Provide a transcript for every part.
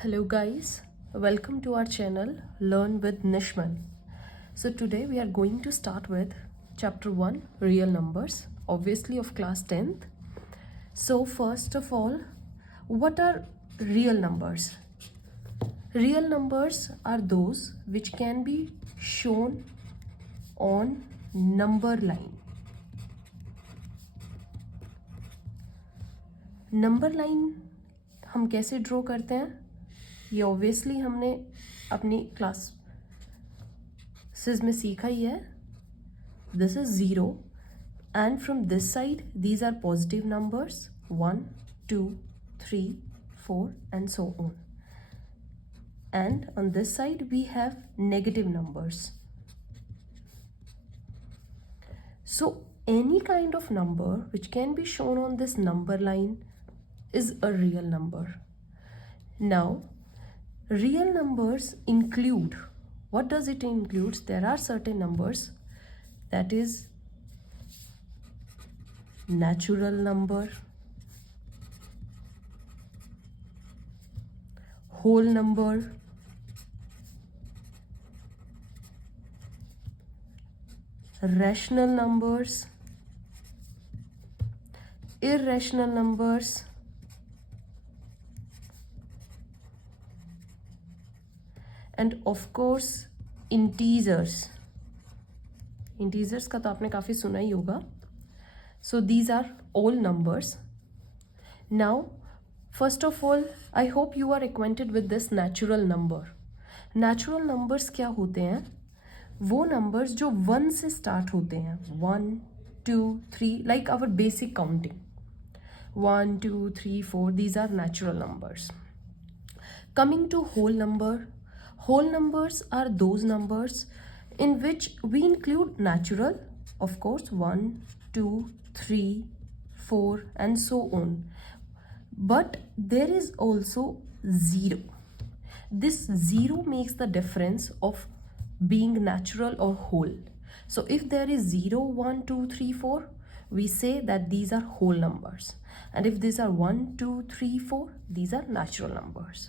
Hello guys, welcome to our channel Learn with Nishman. So today we are going to start with chapter 1 real numbers, obviously of class 10th. So first of all, what are real numbers? Real numbers are those which can be shown on number line. Number line हम कैसे draw करते हैं ये obviously हमने अपनी classes में सीखा ही है. This is 0 and from this side these are positive numbers 1 2 3 4 and so on, and on this side we have negative numbers. So any kind of number which can be shown on this number line is a real number. Now real numbers include, what does it include? There are certain numbers, that is natural number, whole number, rational numbers, irrational numbers, and of course integers. Integers का तो आपने काफ़ी सुना ही होगा. So these are all numbers. Now first of all I hope you are acquainted with this natural number. Natural numbers क्या होते हैं? वो numbers जो 1 से start होते हैं. 1 2 3 like our basic counting. 1 2 3 4 these are natural numbers. Coming to whole number. Whole numbers are those numbers in which we include natural, of course 1 2 3 4 and so on, but there is also 0. This 0 makes the difference of being natural or whole. So if there is 0 1 2 3 4 we say that these are whole numbers, and if these are 1 2 3 4 these are natural numbers.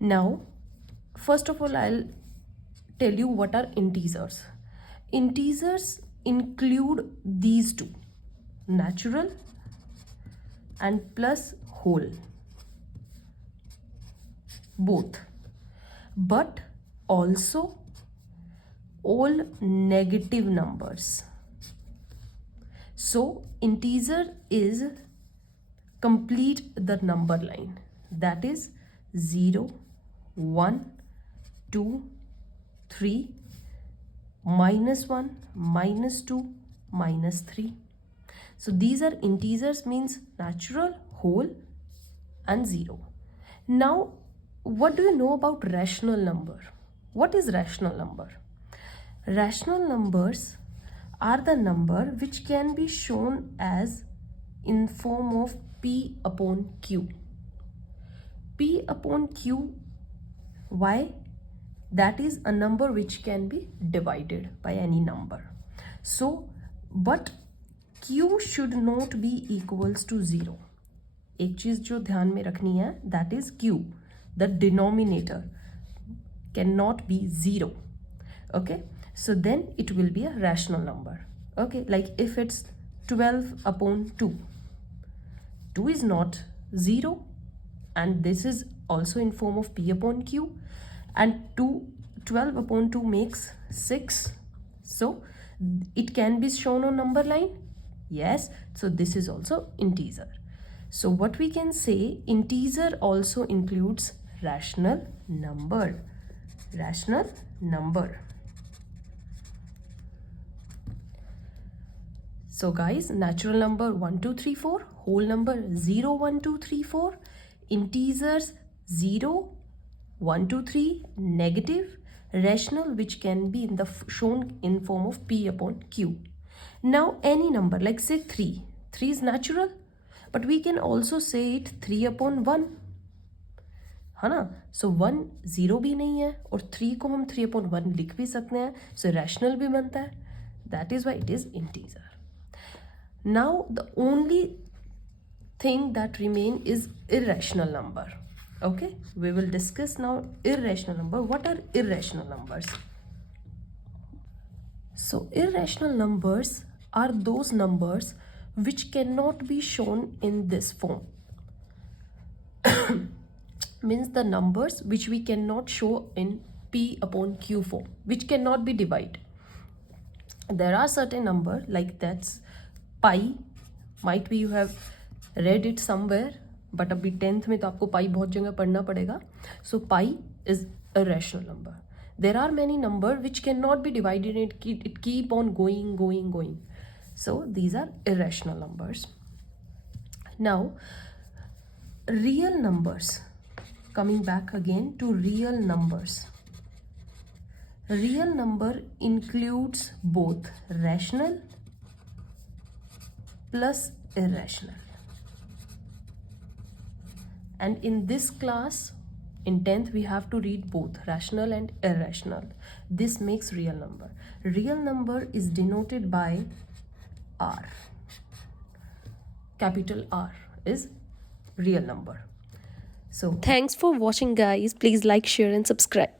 Now first of all I'll tell you what are integers. Integers include these two, natural and plus whole, both, but also all negative numbers. So integer is complete the number line, that is 0 1 2 3 -1 -2 -3. So these are integers, means natural, whole and 0. Now what do you know about rational number? What is rational number? Rational numbers are the number which can be shown as in form of P upon Q. P upon Q, why? That is a number which can be divided by any number. So but Q should not be equals to 0. एक चीज जो ध्यान में रखनी है, that is Q, the denominator cannot be 0. Okay, so then it will be a rational number. Okay, like if it's 12 upon 2, 2 is not 0, and this is also in form of P upon Q, and 12 upon 2 makes 6. So it can be shown on number line. Yes, so this is also integer. So what we can say, integer also includes rational number. Rational number. So guys, natural number 1 2 3 4, whole number 0 1 2 3 4, integers 0 1 2 3, negative, rational which can be in the shown in form of P upon Q. Now any number, like say 3 is natural, but we can also say it 3 upon 1, है ना? So 1 0 भी नहीं है और 3 को हम 3 upon 1 लिख भी सकते हैं, so rational भी बनता है. That is why it is integer. Now the only thing that remain is irrational number. Okay, we will discuss now irrational number. What are irrational numbers? So irrational numbers are those numbers which cannot be shown in this form. Means the numbers which we cannot show in P upon Q form, which cannot be divided. There are certain number like that's pi. Might be you have read it somewhere, but अभी 10th में तो आपको pi बहुत जगह पढ़ना पड़ेगा. So pi is a rational number. There are many number which cannot be divided. It keep on going. So these are irrational numbers. Now real numbers. Coming back again to real numbers. Real number includes both rational plus irrational. And in this class, in 10th, we have to read both rational and irrational. This makes real number. Real number is denoted by R. Capital R is real number. So thanks for watching, guys. Please like, share and subscribe.